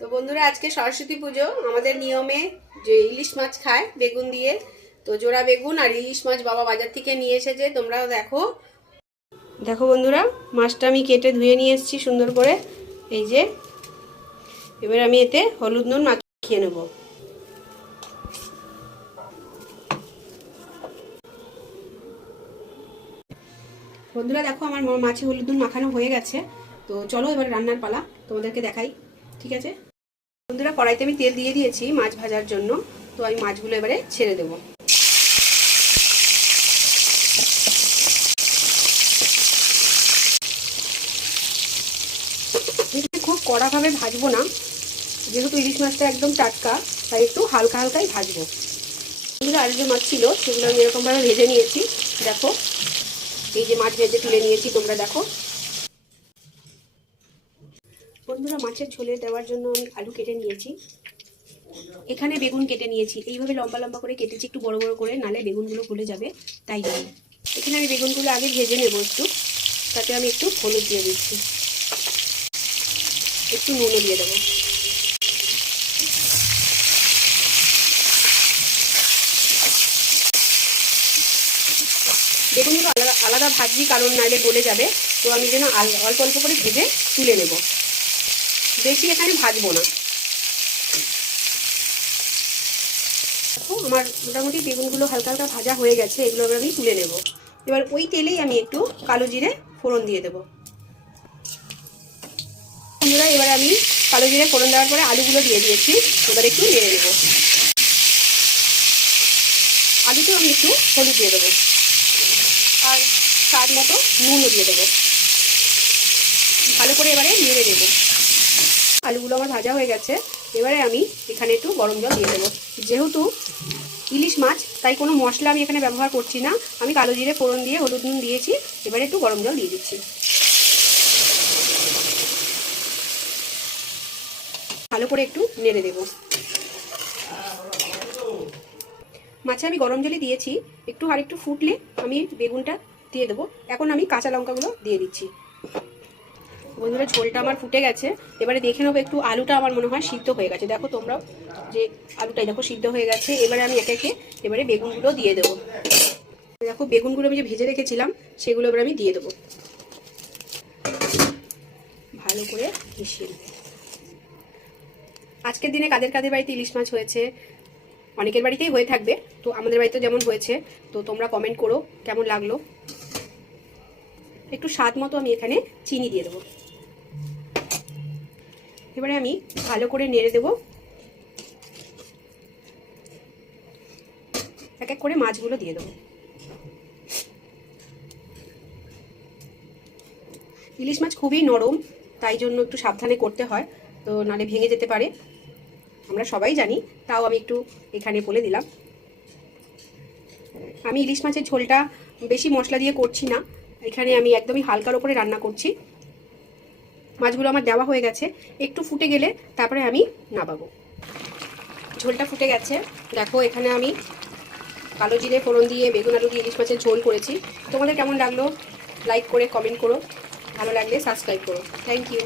তো বন্ধুরা আজকে সরস্বতী পুজো আমাদের নিয়মে যে ইলিশ মাছ খায় বেগুন দিয়ে, তো জোড়া বেগুন আর ইলিশ মাছ বাবা বাজার থেকে নিয়ে এসেছে। তোমরা দেখো দেখো বন্ধুরা, মাছটা আমি কেটে ধুয়ে নিয়ে এসেছি সুন্দর করে। এই যে এবার আমি এতে হলুদ নুন মাখিয়ে নেব। বন্ধুরা দেখো আমার মাছে হলুদ নুন মাখানো হয়ে গেছে। তো চলো এবার রান্নার পালা, তোমাদেরকে দেখাই। ঠিক আছে বন্ধুরা, কড়াইতে আমি তেল দিয়ে দিয়েছি মাছ ভাজার জন্য। তো আমি মাছগুলো এবারে ছেড়ে দেবো। খুব কড়াভাবে ভাজবো না, যেহেতু ইলিশ মাছটা একদম টাটকা, তাই একটু হালকা হালকাই ভাজবো। বন্ধুরা আর যে মাছ ছিল সেগুলো আমি এরকমভাবে ভেজে নিয়েছি। দেখো এই যে মাছ ভেজে তুলে নিয়েছি, তোমরা দেখো। বন্ধুরা মাছের ঝোলে দেওয়ার জন্য আমি আলু কেটে নিয়েছি, এখানে বেগুন কেটে নিয়েছি। এইভাবে লম্বা লম্বা করে কেটেছি, একটু বড় বড় করে, নালে বেগুনগুলো গলে যাবে তাই জন্য। এখানে আমি বেগুনগুলো আগে ভেজে নেবো একটু, তাতে আমি একটু হলুদ দিয়ে দিচ্ছি, একটু নুনও দিয়ে দেবো। বেগুনগুলো আলাদা আলাদা ভাজছি, কারণ নাহলে গলে যাবে। তো আমি যেন অল্প অল্প করে ভেজে তুলে নেব, বেশি এখানে ভাজবো না। দেখো আমার মোটামুটি বেগুনগুলো হালকা হালকা ভাজা হয়ে গেছে, এগুলো এবার আমি তুলে নেব। এবার ওই তেলেই আমি একটু কালো জিরে ফোড়ন দিয়ে দেবো। বন্ধুরা এবার আমি কালো জিরে ফোড়ন দেওয়ার পরে আলুগুলো দিয়ে দিয়েছি, এবার একটু নেড়ে নেব। আলুতেও আমি একটু হলুদ দিয়ে দেবো আর স্বাদ মতো নুনও দিয়ে দেবো। ভালো করে এবারে নেড়ে দেবো। আলুগুলো আমার ভাজা হয়ে গেছে, এবারে আমি এখানে একটু গরম জল দিয়ে দেবো। যেহেতু ইলিশ মাছ তাই কোনো মশলা আমি এখানে ব্যবহার করছি না, আমি কালো জিরে ফোড়ন দিয়ে হলুদ নুন দিয়েছি। এবারে একটু গরম জল দিয়ে দিচ্ছি। ভালো করে একটু নেড়ে দেবো। মাছে আমি গরম জলই দিয়েছি, একটু আর একটু ফুটলে আমি বেগুনটা দিয়ে দেবো। এখন আমি কাঁচা লঙ্কাগুলো দিয়ে দিচ্ছি। বন্ধুরা ঝোলটা আমার ফুটে গেছে, এবারে দেখে নেবো একটু আলুটা আমার মনে হয় সিদ্ধ হয়ে গেছে। দেখো তোমরা যে আলুটাই দেখো সিদ্ধ হয়ে গেছে। এবারে আমি একে একে এবারে বেগুনগুলো দিয়ে দেবো। দেখো বেগুনগুলো আমি যে ভেজে রেখেছিলাম সেগুলো এবার আমি দিয়ে দেবো, ভালো করে মিশিয়ে দেবো। আজকের দিনে কাদের কাদের বাড়িতে ইলিশ মাছ হয়েছে, অনেকের বাড়িতেই হয়ে থাকবে, তো আমাদের বাড়িতে যেমন হয়েছে। তো তোমরা কমেন্ট করো কেমন লাগলো। একটু স্বাদ মতো আমি এখানে চিনি দিয়ে দেবো। এবারে আমি ভালো করে নেড়ে দেবো। এক এক করে মাছগুলো দিয়ে দেবো। ইলিশ মাছ খুবই নরম, তাই জন্য একটু সাবধানে করতে হয়, তো নালে ভেঙে যেতে পারে, আমরা সবাই জানি, তাও আমি একটু এখানে বলে দিলাম। আমি ইলিশ মাছের ঝোলটা বেশি মশলা দিয়ে করছি না, এখানে আমি একদমই হালকার ওপরে রান্না করছি। মাছগুলো আমার দেওয়া হয়ে গেছে, একটু ফুটে গেলে তারপরে আমি নামাবো। ঝোলটা ফুটে গেছে, দেখো এখানে আমি কালো জিরে ফোড়ন দিয়ে বেগুন আলু দিয়ে ইলিশ মাছের ঝোল করেছি। তোমাদের কেমন লাগলো লাইক করে কমেন্ট করো, ভালো লাগলে সাবস্ক্রাইব করো। Thank you.